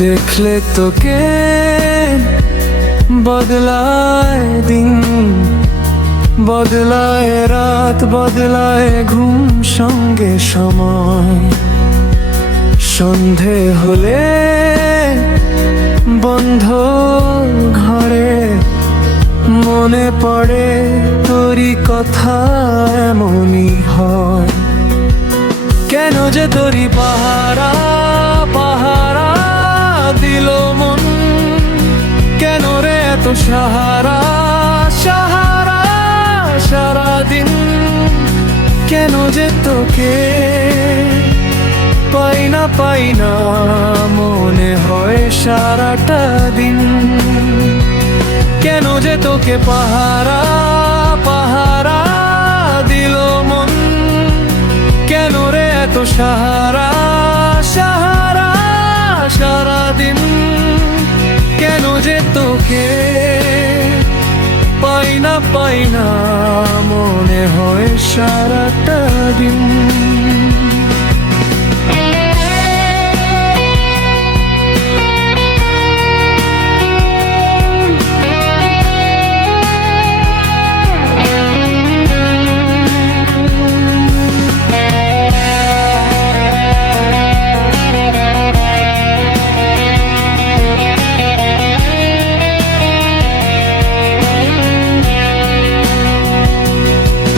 দেখলে তোকে বদলায় দিন, বদলায় রাত, বদলায় ঘুম, সঙ্গে সময়। সন্ধে হলে বন্ধ ঘরে মনে পড়ে তোরই কথা, এমনই হয়। কেন যে তোরই পাহারা পাহারা দিল মন, কেন রে এত সাহারা সাহারা সারাদিন। কেন যে তোকে পাই না মনে হয় সারাটা দিন। কেন যে তোকে পাহারা পাহারা দিল মন, কেন রে এত সাহারা সাহারা সারাদিন। কেন যে তোকে পাই না মনে হয় সারাটা দিন।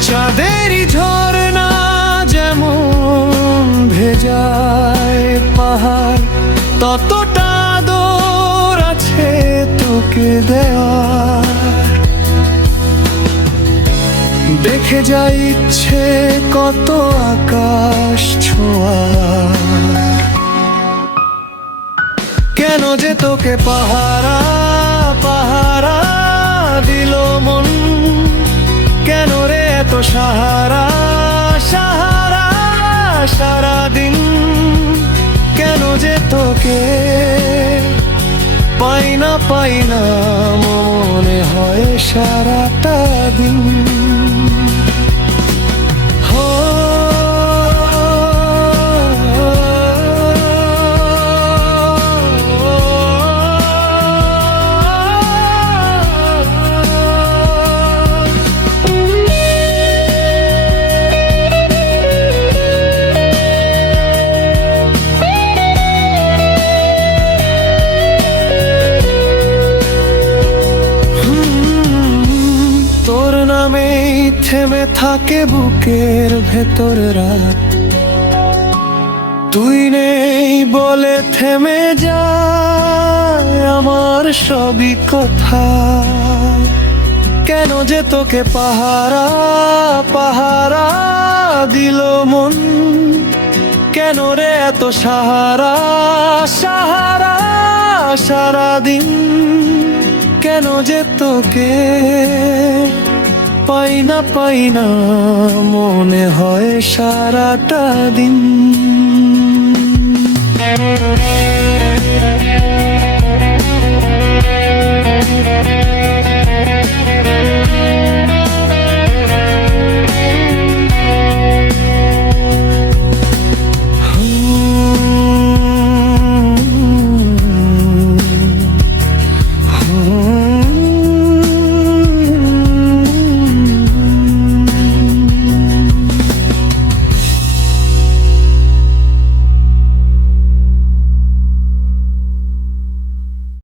চাঁদেরই ঝরনা যেমন ভেজায় পাহাড়, ততটা আদর আছে তোকে দেওয়ার। দেখে যাই ইচ্ছে কত আকাশ ছোঁয়া, কেন যে তোকে পাহারা পাহারা দিল মন, কেন রে এত সাহারা সাহারা সারাদিন। কেন যে তোকে পাই না মনে হয় সারাটা দিন। থেমে থাকে বুকের ভেতর রাত, তুই নেই বলে থেমে যায় আমার সবই কথা। কেন যে তোকে পাহারা পাহারা দিল মন, কেন রে এত সাহারা সাহারা সারাদিন। কেন যে তোকে পাই না মনে হয় সারাটা দিন।